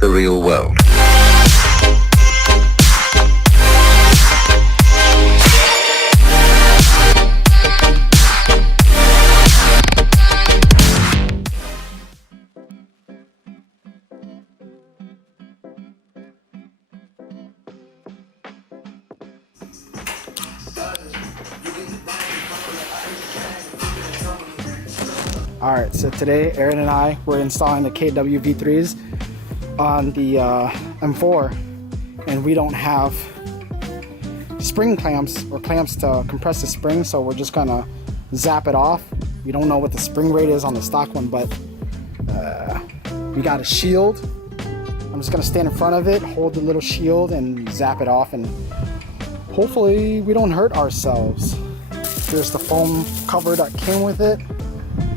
the real world. Alright, so today Aaron and I were installing the KW V3s on the M4, and we don't have spring clamps or clamps to compress the spring, so we're just gonna zap it off. We don't know what the spring rate is on the stock one, but we got a shield. I'm just gonna stand in front of it, hold the little shield, and zap it off, and hopefully we don't hurt ourselves. Here's the foam cover that came with it.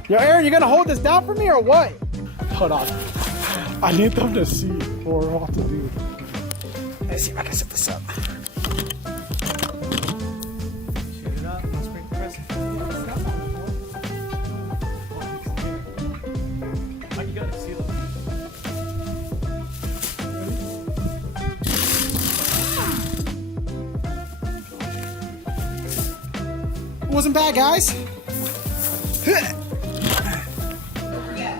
Yo, Aaron, you gonna hold this down for me or what? Hold on. I need them to see what we're about to do. Let's see if I can set this up. Shoot it up. No spring compressor. Like you gotta seal it. It wasn't bad, guys.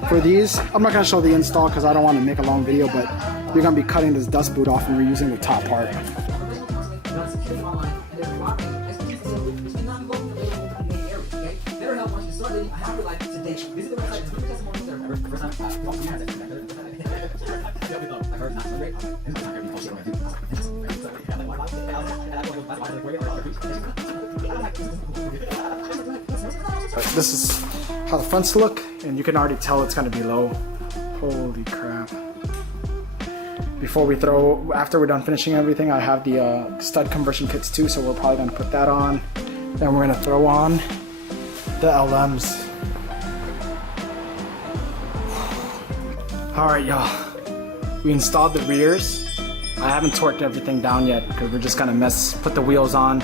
For these, I'm not going to show the install because I don't want to make a long video, but we're going to be cutting this dust boot off and we're using the top part. This is how the fronts look, and you can already tell it's going to be low. Holy crap. After we're done finishing everything, I have the stud conversion kits too, so we're probably going to put that on. Then we're going to throw on the LMs. Alright y'all, we installed the rears. I haven't torqued everything down yet because we're just going to put the wheels on,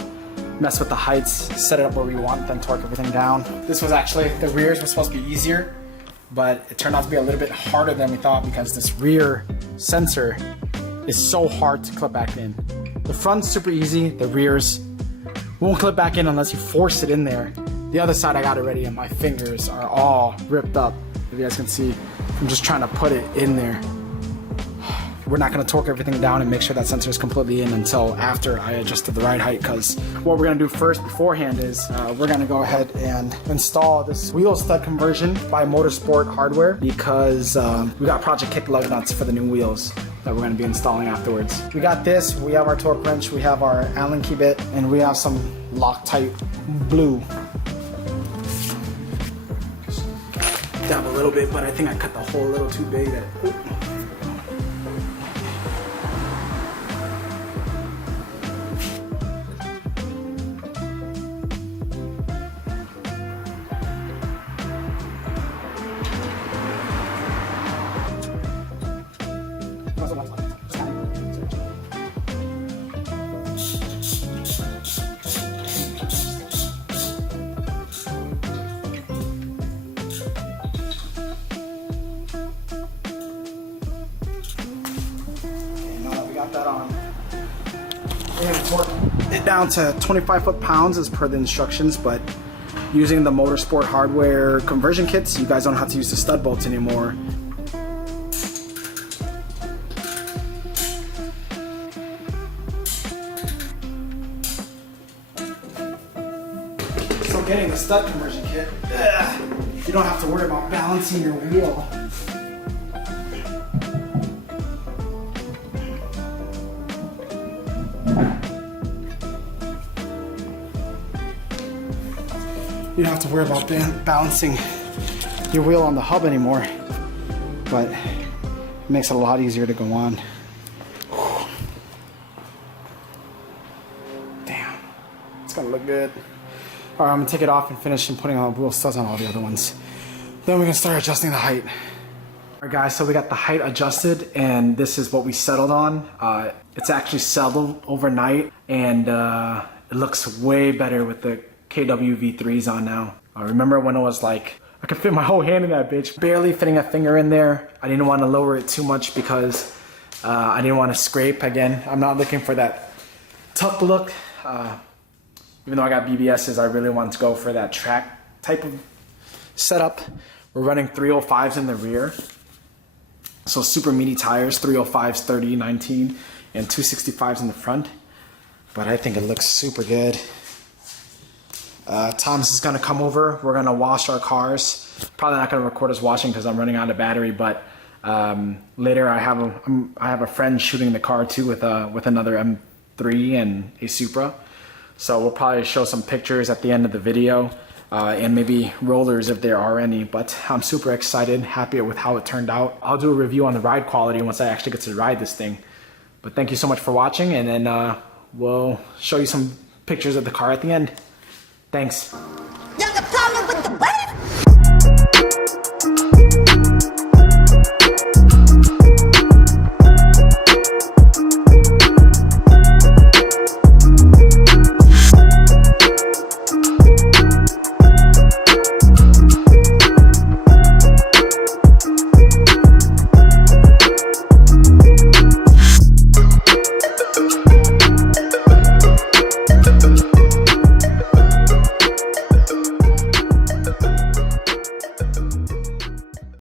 mess with the heights, set it up where we want, then torque everything down. This was actually, the rears were supposed to be easier, but it turned out to be a little bit harder than we thought because this rear sensor is so hard to clip back in. The front's super easy, the rears won't clip back in unless you force it in there. The other side I got it ready and my fingers are all ripped up. If you guys can see, I'm just trying to put it in there. We're not going to torque everything down and make sure that sensor is completely in until after I adjusted the right height, because what we're going to do first beforehand is we're going to go ahead and install this wheel stud conversion by Motorsport Hardware, because we got Project Kick lug nuts for the new wheels that we're going to be installing afterwards. We got this, we have our torque wrench, we have our Allen key bit, and we have some Loctite blue. Just dab a little bit, but I think I cut the hole a little too big. Got that on. We're going to torque it down to 25 foot-pounds as per the instructions, but using the Motorsport Hardware conversion kits, you guys don't have to use the stud bolts anymore. So getting the stud conversion kit, you don't have to worry about balancing your wheel. You don't have to worry about balancing your wheel on the hub anymore, but it makes it a lot easier to go on. Damn, it's gonna look good. All right, I'm gonna take it off and finish and putting on wheel studs on all the other ones. Then we're gonna start adjusting the height. All right guys, so we got the height adjusted and this is what we settled on. It's actually settled overnight and it looks way better with the KW V3s on now. I remember when it was like, I could fit my whole hand in that bitch. Barely fitting a finger in there. I didn't want to lower it too much because I didn't want to scrape again. I'm not looking for that tuck look. Even though I got BBSs, I really want to go for that track type of setup. We're running 305s in the rear. So super meaty tires, 305s, 30, 19, and 265s in the front. But I think it looks super good. Thomas is gonna come over. We're gonna wash our cars. Probably not gonna record us washing because I'm running out of battery, but later I have a friend shooting the car too with another M3 and a Supra. So we'll probably show some pictures at the end of the video. And maybe rollers if there are any, but I'm super excited, happy with how it turned out. I'll do a review on the ride quality once I actually get to ride this thing. But thank you so much for watching, and then we'll show you some pictures of the car at the end. Thanks.